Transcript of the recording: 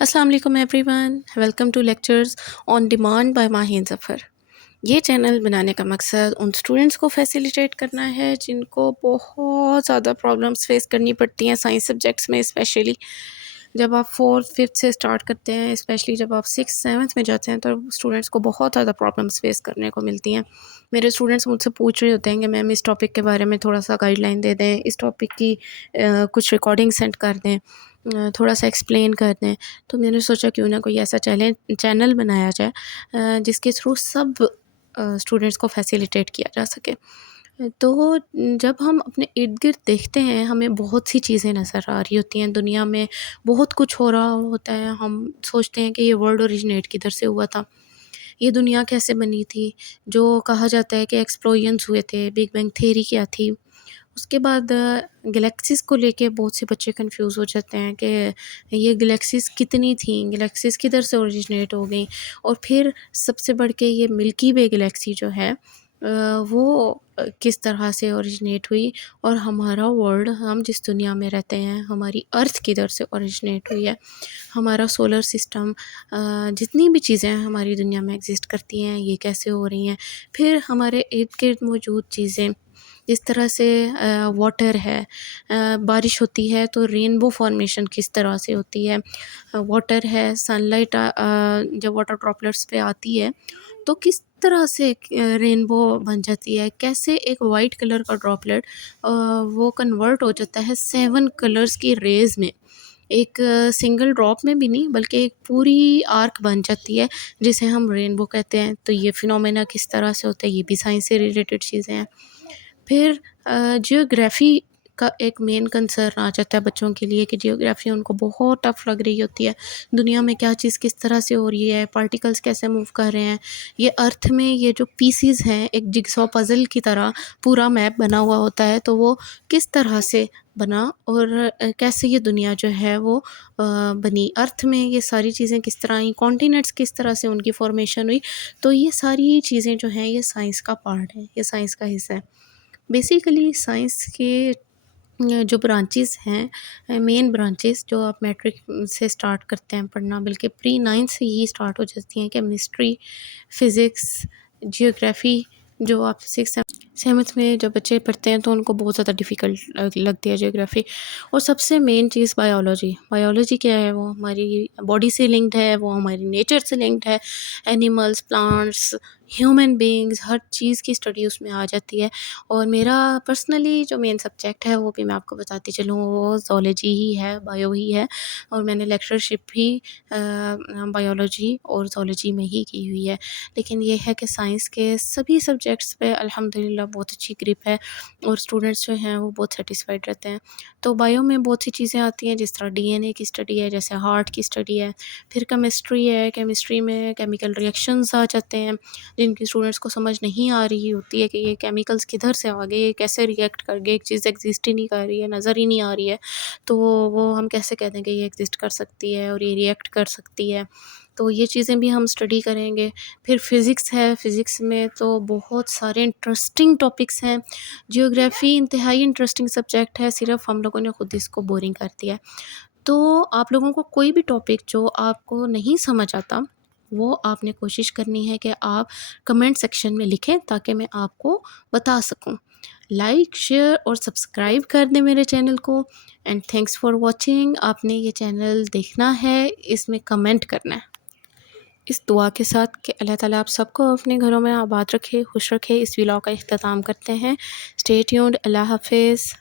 अस्सलाम वालेकुम everyone, welcome to lectures on demand by Mahin Zafar. ये चैनल बनाने का मकसद उन स्टूडेंट्स को फैसिलिटेट करना है जिनको बहुत ज़्यादा प्रॉब्लम्स फेस करनी पड़ती हैं साइंस सब्जेक्ट्स में। स्पेशली जब आप फोर्थ फिफ्थ से स्टार्ट करते हैं, स्पेशली जब आप सिक्स सेवन्थ में जाते हैं, तो स्टूडेंट्स को बहुत ज़्यादा प्रॉब्लम्स फेस करने को मिलती हैं। मेरे स्टूडेंट्स मुझसे पूछ रहे होते हैं कि मैम इस टॉपिक के बारे में थोड़ा सा गाइडलाइन दे दें, इस टॉपिक की कुछ रिकॉर्डिंग सेंड कर दें, थोड़ा सा एक्सप्लेन कर दें। तो मैंने सोचा क्यों ना कोई ऐसा चैनल बनाया जाए जिसके थ्रू सब स्टूडेंट्स को फैसिलिटेट किया जा सके। तो जब हम अपने इर्द-गिर्द देखते हैं, हमें बहुत सी चीज़ें नज़र आ रही होती हैं, दुनिया में बहुत कुछ हो रहा होता है। हम सोचते हैं कि ये वर्ल्ड ओरिजिनेट किधर से हुआ था? ये दुनिया कैसे बनी थी? जो कहा जाता है कि एक्सप्लोजन्स हुए थे, बिग बैंग थ्योरी क्या थी? उसके बाद गैलेक्सीज़ को लेके बहुत से बच्चे कन्फ्यूज़ हो जाते हैं कि ये गैलेक्सीज़ कितनी थी? गैलेक्सीज़ किधर से ओरिजिनेट हो गई? और फिर सबसे बढ़ के ये मिल्की वे गैलेक्सी जो है वो किस तरह से ओरिजिनेट हुई? और हमारा वर्ल्ड, हम जिस दुनिया में रहते हैं, हमारी अर्थ किधर से ओरिजिनेट हुई है? हमारा सोलर सिस्टम, जितनी भी चीज़ें हमारी दुनिया में एग्ज़िस्ट करती हैं, ये कैसे हो रही हैं? फिर हमारे इर्द-गिर्द मौजूद चीज़ें, जिस तरह से वाटर है, बारिश होती है तो रेनबो फॉर्मेशन किस तरह से होती है? वाटर है, सनलाइट जब वाटर ड्रॉपलेट्स पे आती है तो किस तरह से रेनबो बन जाती है? कैसे एक वाइट कलर का ड्रॉपलेट वो कन्वर्ट हो जाता है 7 कलर्स की रेज़ में। एक सिंगल ड्रॉप में भी नहीं, बल्कि एक पूरी आर्क बन जाती है जिसे हम रेनबो कहते हैं। तो ये फिनोमेना किस तरह से होता है, ये भी साइंस से रिलेटेड चीज़ें हैं। फिर जियोग्राफ़ी का एक मेन कंसर्न आ जाता है बच्चों के लिए कि जियोग्राफ़ी उनको बहुत टफ़ लग रही होती है। दुनिया में क्या चीज़ किस तरह से हो रही है, पार्टिकल्स कैसे मूव कर रहे हैं। ये अर्थ में ये जो पीसीज़ हैं, एक जिगसॉ पज़ल की तरह पूरा मैप बना हुआ होता है, तो वो किस तरह से बना और कैसे ये दुनिया जो है वो बनी। अर्थ में ये सारी चीज़ें किस तरह आई, कॉन्टिनेंट्स किस तरह से उनकी फ़ॉर्मेशन हुई। तो ये सारी चीज़ें जो हैं, ये साइंस का पार्ट है, ये साइंस का हिस्सा है। बेसिकली साइंस के जो ब्रांचेस हैं, मेन ब्रांचेस जो आप मैट्रिक से स्टार्ट करते हैं पढ़ना, बल्कि प्री 9 से ही स्टार्ट हो जाती हैं। केमिस्ट्री, फिज़िक्स, जियोग्राफ़ी, जो आप 6 7th में जब बच्चे पढ़ते हैं तो उनको बहुत ज़्यादा डिफ़िकल्ट लगती है जियोग्राफ़ी। और सबसे मेन चीज़ बायोलॉजी। बायोलॉजी क्या है? वो हमारी बॉडी से लिंक्ड है, वो हमारी नेचर से लिंक्ड है। एनिमल्स, प्लांट्स, ह्यूमन बीइंग्स, हर चीज़ की स्टडी उसमें आ जाती है। और मेरा पर्सनली जो मेन सब्जेक्ट है वो भी मैं आपको बताती चलूँ, वो ज़ूलॉजी ही है, बायो ही है। और मैंने लेक्चरशिप भी बायोलॉजी और ज़ूलॉजी में ही की हुई है। लेकिन ये है कि साइंस के सभी सब्जेक्ट्स पे अल्हम्दुलिल्लाह बहुत अच्छी ग्रिप है और स्टूडेंट्स जो हैं वो बहुत सैटिस्फाइड रहते हैं। तो बायो में बहुत सी चीज़ें आती हैं, जिस तरह डीएनए की स्टडी है, जैसे हार्ट की स्टडी है। फिर केमिस्ट्री है, केमिस्ट्री में केमिकल रिएक्शंस आ जाते हैं, जिनकी स्टूडेंट्स को समझ नहीं आ रही होती है कि ये केमिकल्स किधर से आ गए, ये कैसे रिएक्ट कर गए, एक चीज़ एग्ज़िस्ट ही नहीं कर रही है, नज़र ही नहीं आ रही है, तो वो हम कैसे कह दें कि ये एग्ज़िस्ट कर सकती है और ये रिएक्ट कर सकती है। तो ये चीज़ें भी हम स्टडी करेंगे। फिर फ़िज़िक्स है, फ़िज़िक्स में तो बहुत सारे इंटरेस्टिंग टॉपिक्स हैं। जियोग्राफ़ी इंतहाई इंटरेस्टिंग सब्जेक्ट है, सिर्फ़ हम लोगों ने खुद इसको बोरिंग कर दिया है। तो आप लोगों को कोई भी टॉपिक जो आपको नहीं समझ आता, वो आपने कोशिश करनी है कि आप कमेंट सेक्शन में लिखें ताकि मैं आपको बता सकूं। लाइक, शेयर और सब्सक्राइब कर दें मेरे चैनल को। And thanks for watching. आपने ये चैनल देखना है, इसमें कमेंट करना है। इस दुआ के साथ कि अल्लाह ताला आप सबको अपने घरों में आबाद रखे, खुश रखे, इस व्लॉग का इख्तिताम करते हैं। Stay tuned. अल्लाह हाफ़िज़।